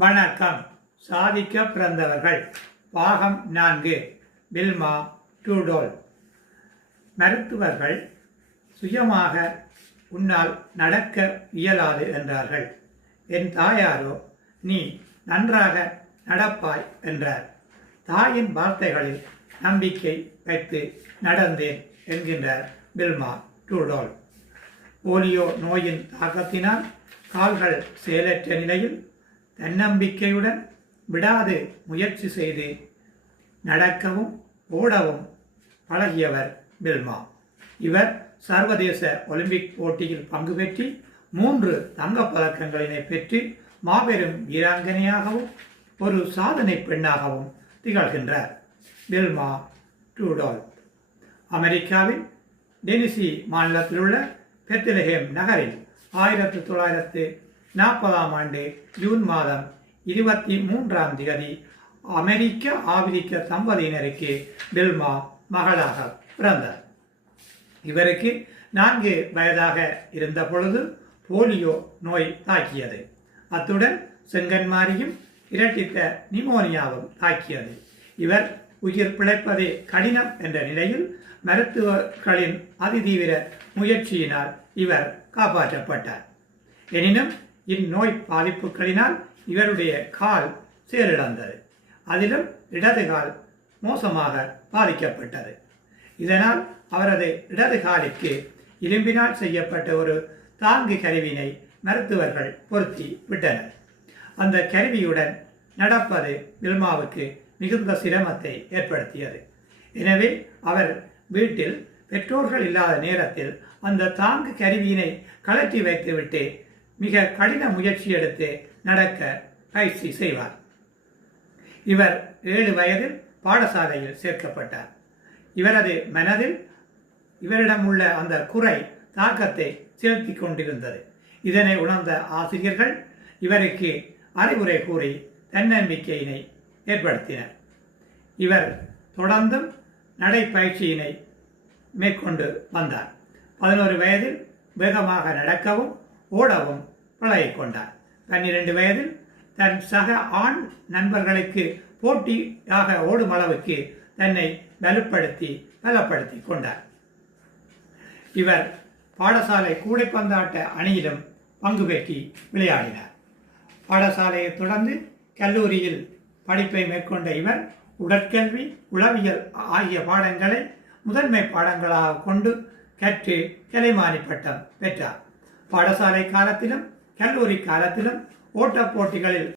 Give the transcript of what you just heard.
வணக்கம். சாதிக்க பிறந்தவர்கள். பாகம் 4. வில்மா ட்ரூடோல். மருத்துவர்கள் சுயமாக உன்னால் நடக்க இயலாது என்றார்கள். என் தாயாரோ நீ நன்றாக நடப்பாய் என்றார். தாயின் வார்த்தைகளில் நம்பிக்கை வைத்து நடந்தேன் என்கின்றார் வில்மா ட்ரூடோல். போலியோ நோயின் தாக்கத்தினால் கால்கள் செயலற்ற நிலையில் தன்னம்பிக்கையுடன் விடாது முயற்சி செய்து நடக்கவும் ஓடவும் பழகியவர் வில்மா. இவர் சர்வதேச ஒலிம்பிக் போட்டியில் பங்கு பெற்று 3 தங்கப் பதக்கங்களினை பெற்று மாபெரும் வீராங்கனையாகவும் ஒரு சாதனை பெண்ணாகவும் திகழ்கின்றார். வில்மா ட்ரூடோல் அமெரிக்காவின் டெனிசி மாநிலத்தில் உள்ள பெத்லஹேம் நகரில் 1940ஆம் ஆண்டு ஜூன் மாதம் 23ஆம் தேதி அமெரிக்க ஆபிரிக்க தம்பதியினருக்கு வில்மா மகளாக பிறந்தார். இவருக்கு 4 வயதாக இருந்த பொழுது போலியோ நோய் தாக்கியது. அத்துடன் செங்கன்மாரியும் இரட்டித்த நிமோனியாவும் தாக்கியது. இவர் உயிர் பிழைப்பதே கடினம் என்ற நிலையில் மருத்துவர்களின் அதிதீவிர முயற்சியினால் இவர் காப்பாற்றப்பட்டார். எனினும் இந்நோய் பாதிப்புகளினால் இவருடைய கால் செயலிழந்தது. அதிலும் இடது கால் மோசமாக பாதிக்கப்பட்டது. இதனால் அவரது இடது காலுக்கு இரும்பினால் செய்யப்பட்ட ஒரு தாங்கு கருவியினை மருத்துவர்கள் பொருத்தி விட்டனர். அந்த கருவியுடன் நடப்பது வில்மாவுக்கு மிகுந்த சிரமத்தை ஏற்படுத்தியது. எனவே அவர் வீட்டில் பெற்றோர்கள் இல்லாத நேரத்தில் அந்த தாங்கு கருவியினை கழற்றி வைத்துவிட்டு மிக கடின முயற்சி எடுத்து நடக்க பயிற்சி செய்வார். இவர் 7 வயதில் பாடசாலையில் சேர்க்கப்பட்டார். இவரது மனதில் இவரிடம் உள்ள அந்த குறை தாக்கத்தை செலுத்தி கொண்டிருந்தது. இதனை உணர்ந்த ஆசிரியர்கள் இவருக்கு அறிவுரை கூறி தன்னம்பிக்கையினை ஏற்படுத்தினர். இவர் தொடர்ந்தும் நடைப்பயிற்சியினை மேற்கொண்டு வந்தார். 11 வயதில் வேகமாக நடக்கவும் ஓடவும் பழகிக்கொண்டார். 12 வயதில் தன் சக ஆண் நண்பர்களுக்கு போட்டியாக ஓடும் அளவுக்கு தன்னை பலப்படுத்தி கொண்டார். இவர் பாடசாலை கூடைப்பந்தாட்ட அணியிலும் பங்கு பெற்றி விளையாடினார். பாடசாலையை தொடர்ந்து கல்லூரியில் படிப்பை மேற்கொண்ட இவர் உடற்கல்வி, உளவியல் ஆகிய பாடங்களை முதன்மை பாடங்களாக கொண்டு கற்று கலைமானி பட்டம் பெற்றார். பாடசாலை காலத்திலும் கல்லூரி காலத்திலும் ஓட்டப் போட்டிகளில்